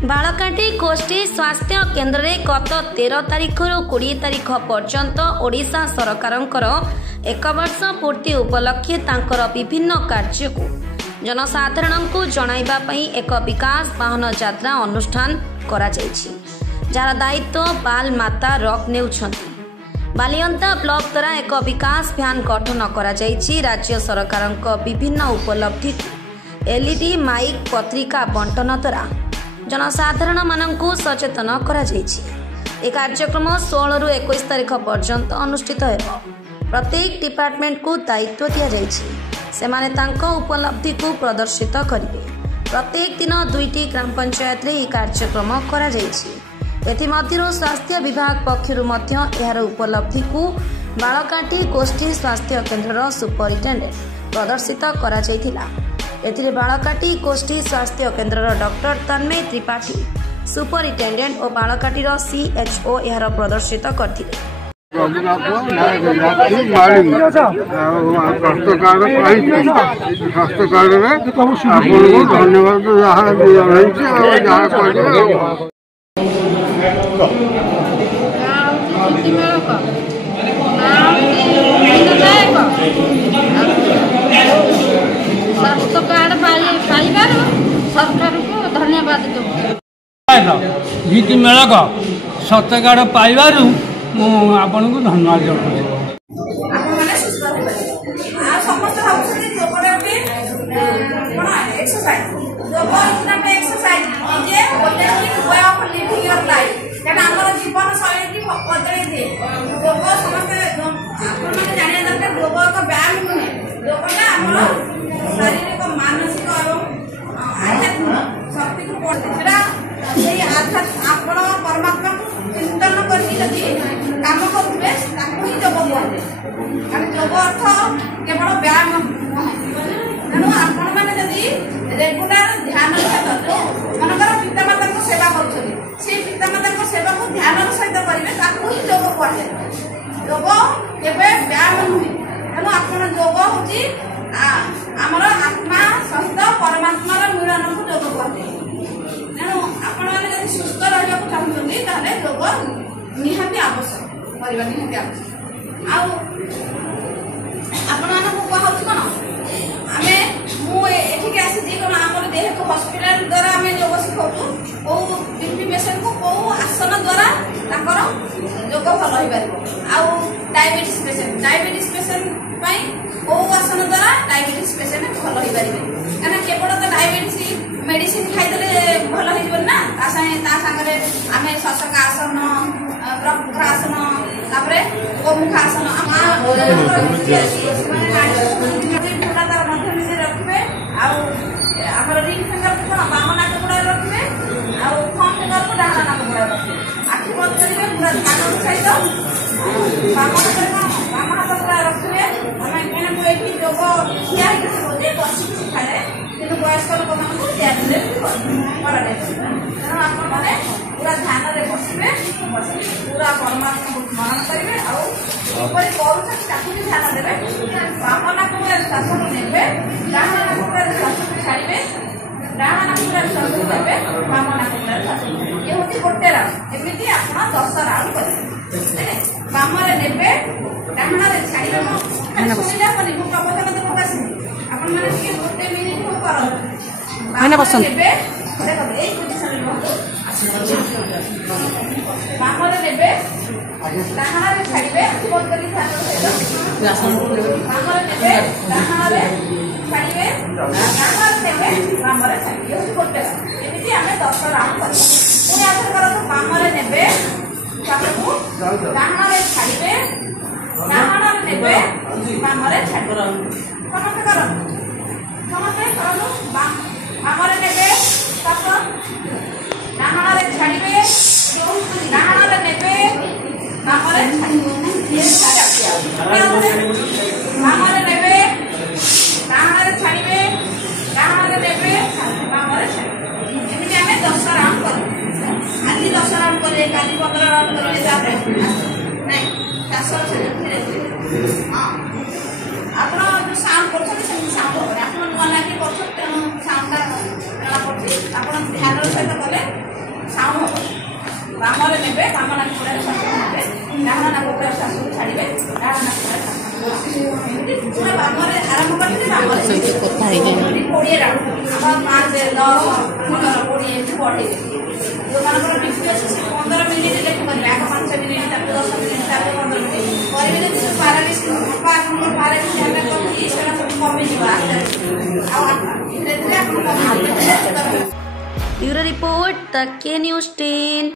बालकाटी गोष्ठी स्वास्थ्य केन्द्र में गत 13 तारिख रु 20 तारिख पर्यंत ओडिशा सरकारंकर 1 वर्ष पूर्ति उपलक्षे तांकर विभिन्न कार्य को जनसाधारण को जणाइबा पई एक विकास वाहन यात्रा अनुष्ठान करा जायछि, जार दायित्व बाल माता रक नेउछंती। बालियंता ब्लॉक द्वारा एक विकास भ्यान गठन करा जायछि। राज्य सरकारंक विभिन्न उपलब्धि एलईडी माइक पत्रिका बंटन द्वारा जनसाधारण मानंकु सचेतन करा जायछि। ए कार्यक्रम 16 रु 21 तारिख पर्यंत अनुष्ठित हेबो। प्रत्येक डिपार्टमेंट को दायित्व दिया जायछि, सेमाने तांको उपलब्धि को प्रदर्शित करिवे। प्रत्येक दिन 2टी ग्राम पंचायत रे ए कार्यक्रम करा जायछि। एथिमध्यरु स्वास्थ्य विभाग पक्षरु मध्य एहार उपलब्धि को बालकाटी गोष्ठी स्वास्थ्य केन्द्र सुपरिटेंडेंट प्रदर्शित करा जायतिला। एथिरे बालकाटी गोष्ठी स्वास्थ्य केन्द्र डॉक्टर तन्मय त्रिपाठी सुपरिटेंडेंट और बालकाटी सीएचओ एहार प्रदर्शित करथिले। स्वास्थ्य कार्ड पाइबार सरकार को धन्यवाद नीति मेलक स्वास्थ्य कार्ड पाइबार आपन को धन्यवाद जनाऊँ। शारीरिक मानसिक और आध्यात्मिक शक्ति को आपण परमात्मा चिंतन करके काम करुवे ही योग कहते। योग अर्थ केवल व्यायाम तेणु आपण मैंने रेगुलार ध्यान सहित मनकर पितामाता को सेवा कर पितामाता सेवा को ध्यान सहित करेंगे ही योग कहते। योग केवे व्यायाम नुहे, तेणु आपण योग हूँ आमर आत्मा सहित परमात्मार मिलन को योग कहते। तेणु आपण मैंने सुस्थ रहा चाहते योग निहाती आवश्यक करवा निहाती आवश्यक। आपण कहूँ कौन मुझे आसी कौन आम देह हस्पिटाल द्वारा आम योग शिखाऊ कौ बीपी पेसेंट को कौ आसन द्वारा योग भल हो पार। डायबिटीज पेसेंट कौ आसन द्वारा डायबिटीज पेसेंट भल हो पारे कहीं केवल तो डायबिटीज मेडिसिन खाईदे भल हो ना सागर आम शशक आसन प्रमुख आसन गोमुख आसन रखिए आम रिंग फिंगर को बाम नाक गुड़ा रखिए फर्म फिंगर को डाण नाक गुड़ा रखिए आखि बंद करेंगे पूरा ध्यान सहित बाम बाम हाथ पूरा रखिए। आम ये योग ठिया बस शिखाए कि वयस्क लोक मानक दिखाई तेणु आपने पूरा ध्यान में बसवे पूरा परमात्मा को स्मरण करेंगे और कर ध्यान देवे। बाम नाक श्वास को ने डाण नाक श्वास को छाड़े डाण नाक श्वास को देवे बाम नाक श्वास ये हूँ गोटे राउंड एमती आप 10 राउंड करेंगे। बाम ने डाण छाड़े सुविधा हमें मुझे प्रबोधन देवक आस गोटे मिनिट बाम ने डाण छाड़े बंद कर बाम ने डाण छाड़े बाम छाड़े गोटे एमती आम 10 राउंड कर पुणी आगे कर बाम ने श्वास को डाण छाड़े डाण ने बाम छाड़े समस्त कर समस्त बाम ने श्वास डाण छाड़े डाण ने बाम बाम ने डाण छाड़े डाण ने बाम एमती आम 10 राउंड कर आज 10 राउंड करेंगे काली 15 राउंड करेंगे नहीं 10 हाँ आप जो साउंड कर साउंड हो आप नुआ लागे कर साउंड जना पड़े आप ध्यान सहित कले ବାମରେ ନେବେ, ବାମ ନାକ ପୁରାରେ ଶ୍ୱାସ ନେବେ, ଡାହାଣ ନାକ ପୁରାରେ ଶ୍ୱାସକୁ ଛାଡ଼ିବେ, ଡାହାଣ ନାକ ପୁରାରେ ଶ୍ୱାସ ଏମିତି ପୁରା ବାମରେ ଆରମ୍ଭ କରିଥିଲେ, ବାମରେ 20 ରାଉଣ୍ଡ ଆମର 5, 10, 15, 20 ଏମିତି ବଢ଼େଇବେ। ଯୋଉମାନଙ୍କର ବିପି ଅଛି ସେ 15 ମିନିଟ୍ ଲେଖିପାରିବେ, ଆଗ 5 ମିନିଟ୍, ତାପରେ 10 ମିନିଟ୍, ତାପରେ 15 ମିନିଟ୍ କରିବେ। ଯଦି ସବୁ ପାରାଲିସିସ୍ ଆପଣଙ୍କର ପାରାଲିସିସ୍ ହେଲା କରୁଛି ସେଟା ସବୁ କମିଯିବ ଆସ୍ତେ ଆସ୍ତେ, ଆଉ ଧୀରେ ଧୀରେ ଆପଣ କମିଯିବେ। Bureau report, the K News 10.